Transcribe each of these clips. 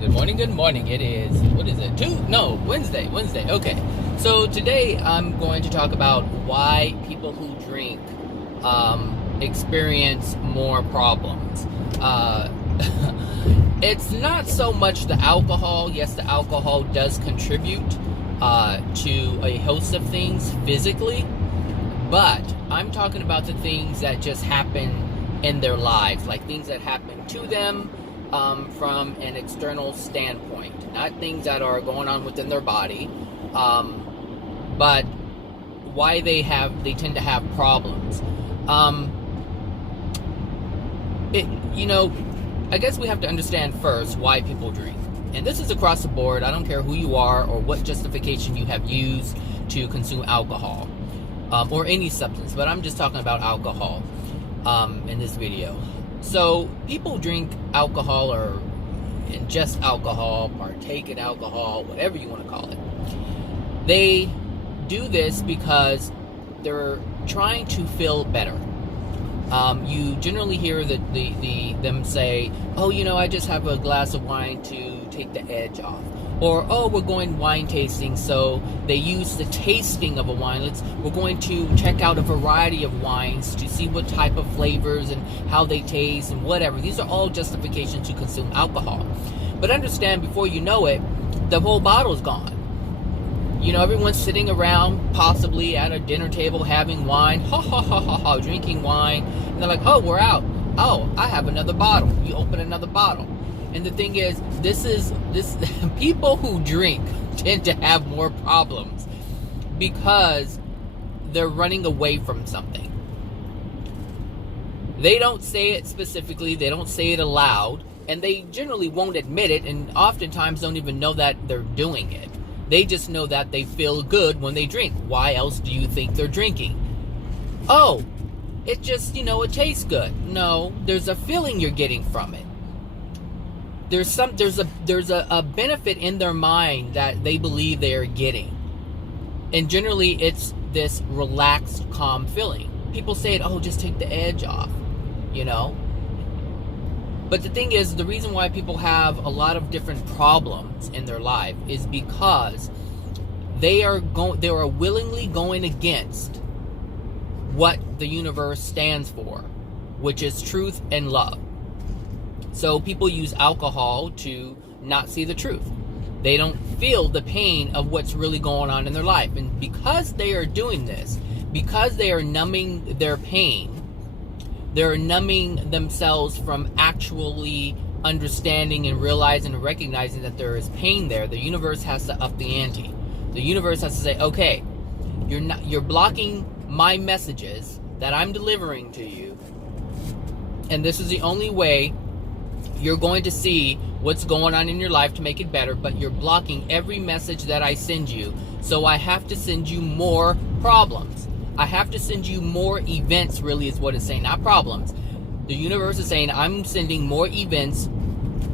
good morning. It is, what is it? Wednesday. Okay. So today I'm going to talk about why people who drink experience more problems. It's not so much the alcohol. Yes, the alcohol does contribute to a host of things physically, but I'm talking about the things that just happen in their lives, like things that happen to them from an external standpoint, not things that are going on within their body, but why they tend to have problems. I guess we have to understand first why people drink. And this is across the board. I don't care who you are or what justification you have used to consume alcohol or any substance, but I'm just talking about alcohol in this video. So people drink alcohol or ingest alcohol, partake in alcohol, whatever you want to call it. They do this because they're trying to feel better. You generally hear them say, "Oh, I just have a glass of wine to take the edge off," or "Oh, we're going wine tasting," so they use the tasting of a wine. We're going to check out a variety of wines to see what type of flavors and how they taste and whatever. These are all justifications to consume alcohol. But understand, before you know it, the whole bottle's gone. Everyone's sitting around, possibly at a dinner table, having wine, drinking wine, and they're like, "Oh, we're out. Oh, I have another bottle." You open another bottle. And the thing is, this people who drink tend to have more problems because they're running away from something. They don't say it specifically, they don't say it aloud, and they generally won't admit it, and oftentimes don't even know that they're doing it. They just know that they feel good when they drink. Why else do you think they're drinking? Oh, it just, it tastes good. No, there's a feeling you're getting from it. There's a benefit in their mind that they believe they are getting. And generally it's this relaxed, calm feeling. People say it, "Oh, just take the edge off," But the thing is, the reason why people have a lot of different problems in their life is because they are willingly going against what the universe stands for, which is truth and love. So people use alcohol to not see the truth. They don't feel the pain of what's really going on in their life. And because they are doing this, because they are numbing their pain, they're numbing themselves from actually understanding and realizing and recognizing that there is pain there. The universe has to up the ante. The universe has to say, "Okay, you're blocking my messages that I'm delivering to you, and this is the only way you're going to see what's going on in your life to make it better, but you're blocking every message that I send you, so I have to send you more problems. I have to send you more events," really is what it's saying, not problems. The universe is saying, "I'm sending more events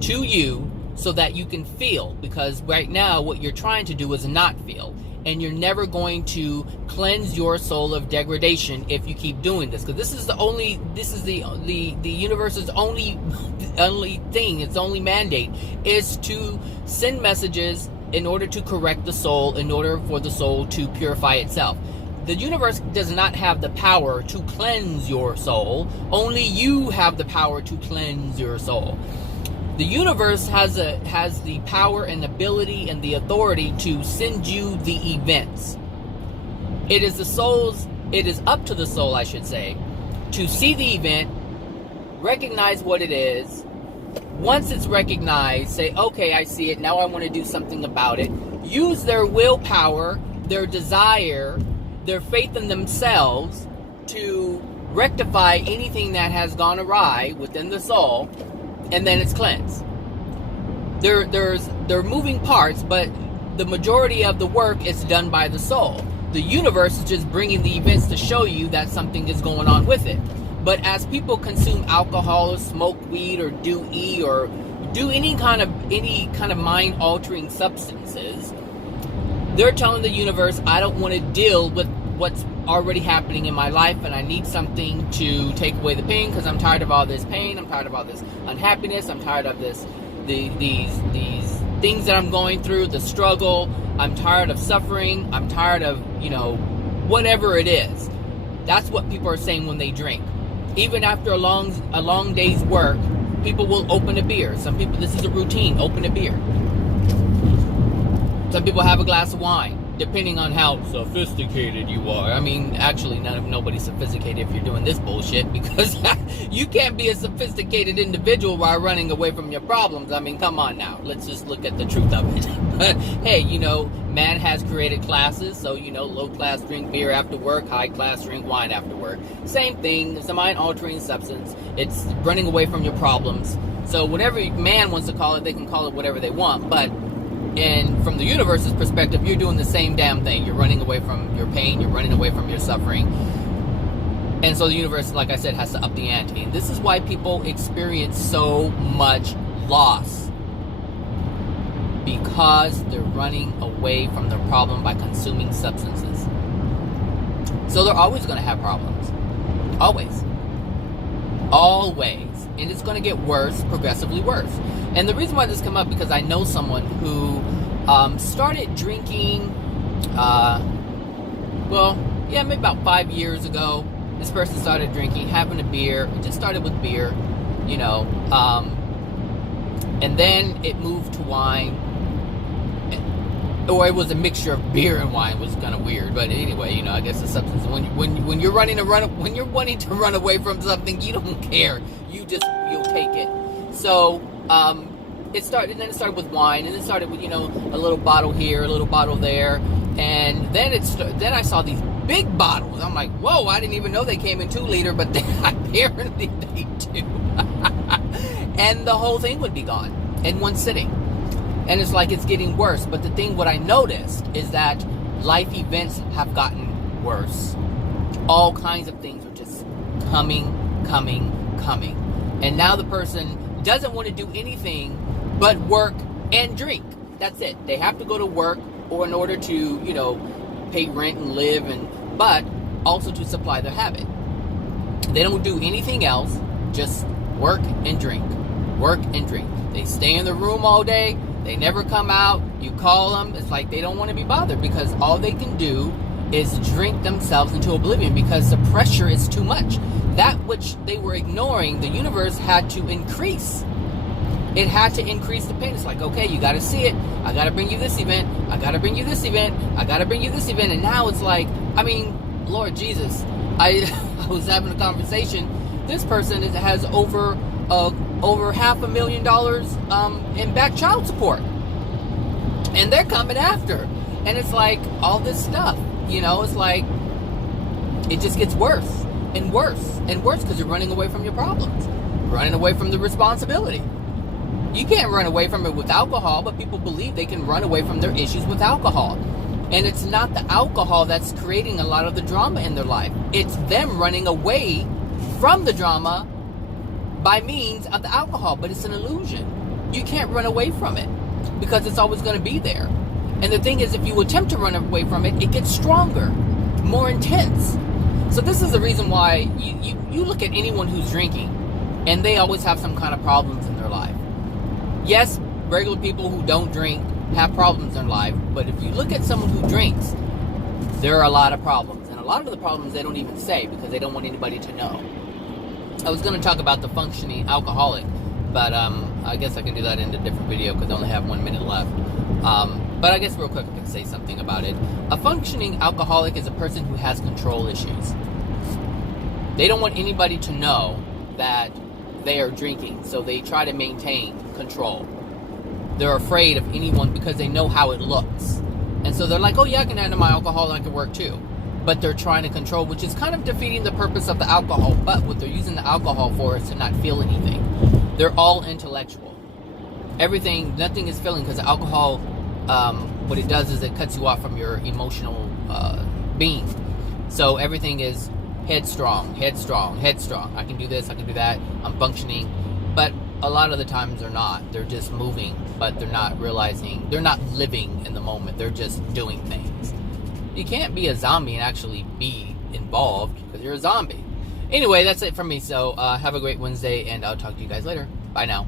to you so that you can feel," because right now what you're trying to do is not feel. And you're never going to cleanse your soul of degradation if you keep doing this. Because this is the universe's only thing, its only mandate is to send messages in order to correct the soul, in order for the soul to purify itself. The universe does not have the power to cleanse your soul. Only you have the power to cleanse your soul. The universe has the power and ability and the authority to send you the events. It is up to the soul, I should say, to see the event, recognize what it is. Once it's recognized, say, "Okay, I see it. Now I want to do something about it." Use their willpower, their desire, their faith in themselves to rectify anything that has gone awry within the soul, and then it's cleansed. There are moving parts, but the majority of the work is done by the soul. The universe is just bringing the events to show you that something is going on with it. But as people consume alcohol or smoke weed or do or do any kind of mind-altering substances, they're telling the universe, "I don't want to deal with what's already happening in my life, and I need something to take away the pain because I'm tired of all this pain. I'm tired of all this unhappiness. I'm tired of this these things that I'm going through, the struggle. I'm tired of suffering. I'm tired of, whatever it is. That's what people are saying when they drink. Even after a long day's work, people will open a beer. Some people, this is a routine, open a beer. Some people have a glass of wine, depending on how sophisticated you are. I mean, actually, nobody's sophisticated if you're doing this bullshit, because you can't be a sophisticated individual while running away from your problems. I mean, come on now. Let's just look at the truth of it. But hey, man has created classes, so, low class drink beer after work, high class drink wine after work. Same thing. It's a mind-altering substance. It's running away from your problems. So whatever man wants to call it, they can call it whatever they want, but and from the universe's perspective, you're doing the same damn thing. You're running away from your pain. You're running away from your suffering. And so the universe, like I said, has to up the ante. And this is why people experience so much loss. Because they're running away from their problem by consuming substances. So they're always going to have problems. Always. Always. And it's going to get worse, progressively worse. And the reason why this came up, because I know someone who started drinking, maybe about 5 years ago. This person started drinking, having a beer. It just started with beer, and then it moved to wine. Or it was a mixture of beer and wine. It was kind of weird, but anyway, I guess the substance. When you're wanting to run away from something, you don't care. You'll take it. So it started with wine, and it started with a little bottle here, a little bottle there, and then I saw these big bottles. I'm like, whoa! I didn't even know they came in 2 liter, but apparently they do. And the whole thing would be gone in one sitting. And it's like it's getting worse. But what I noticed is that life events have gotten worse. All kinds of things are just coming. And now the person doesn't want to do anything but work and drink. That's it. They have to go to work or in order to, pay rent and live, but also to supply their habit. They don't do anything else, just work and drink. Work and drink. They stay in the room all day. They never come out. You call them. It's like they don't want to be bothered because all they can do is drink themselves into oblivion because the pressure is too much. That which they were ignoring, the universe had to increase. It had to increase the pain. It's like, okay, you got to see it. I got to bring you this event. I got to bring you this event. I got to bring you this event. And now it's like, Lord Jesus, I was having a conversation. This person has over $500,000 in back child support, and they're coming after. And it's like all this stuff, it's like it just gets worse and worse and worse because you're running away from your problems, running away from the responsibility. You can't run away from it with alcohol, but people believe they can run away from their issues with alcohol. And it's not the alcohol that's creating a lot of the drama in their life. It's them running away from the drama by means of the alcohol, but it's an illusion. You can't run away from it because it's always going to be there. And the thing is, if you attempt to run away from it, it gets stronger, more intense. So this is the reason why you look at anyone who's drinking and they always have some kind of problems in their life. Yes, regular people who don't drink have problems in their life, but if you look at someone who drinks, there are a lot of problems. And a lot of the problems they don't even say because they don't want anybody to know. I was going to talk about the functioning alcoholic, but I guess I can do that in a different video because I only have 1 minute left. But I guess real quick I can say something about it. A functioning alcoholic is a person who has control issues. They don't want anybody to know that they are drinking, so they try to maintain control. They're afraid of anyone because they know how it looks. And so they're like, oh yeah, I can handle my alcohol and I can work too. But they're trying to control, which is kind of defeating the purpose of the alcohol. But what they're using the alcohol for is to not feel anything. They're all intellectual. Nothing is feeling because alcohol, what it does is it cuts you off from your emotional being. So everything is headstrong. I can do this, I can do that. I'm functioning. But a lot of the times they're not. They're just moving, but they're not realizing, they're not living in the moment. They're just doing things. You can't be a zombie and actually be involved because you're a zombie. Anyway, that's it from me. So have a great Wednesday, and I'll talk to you guys later. Bye now.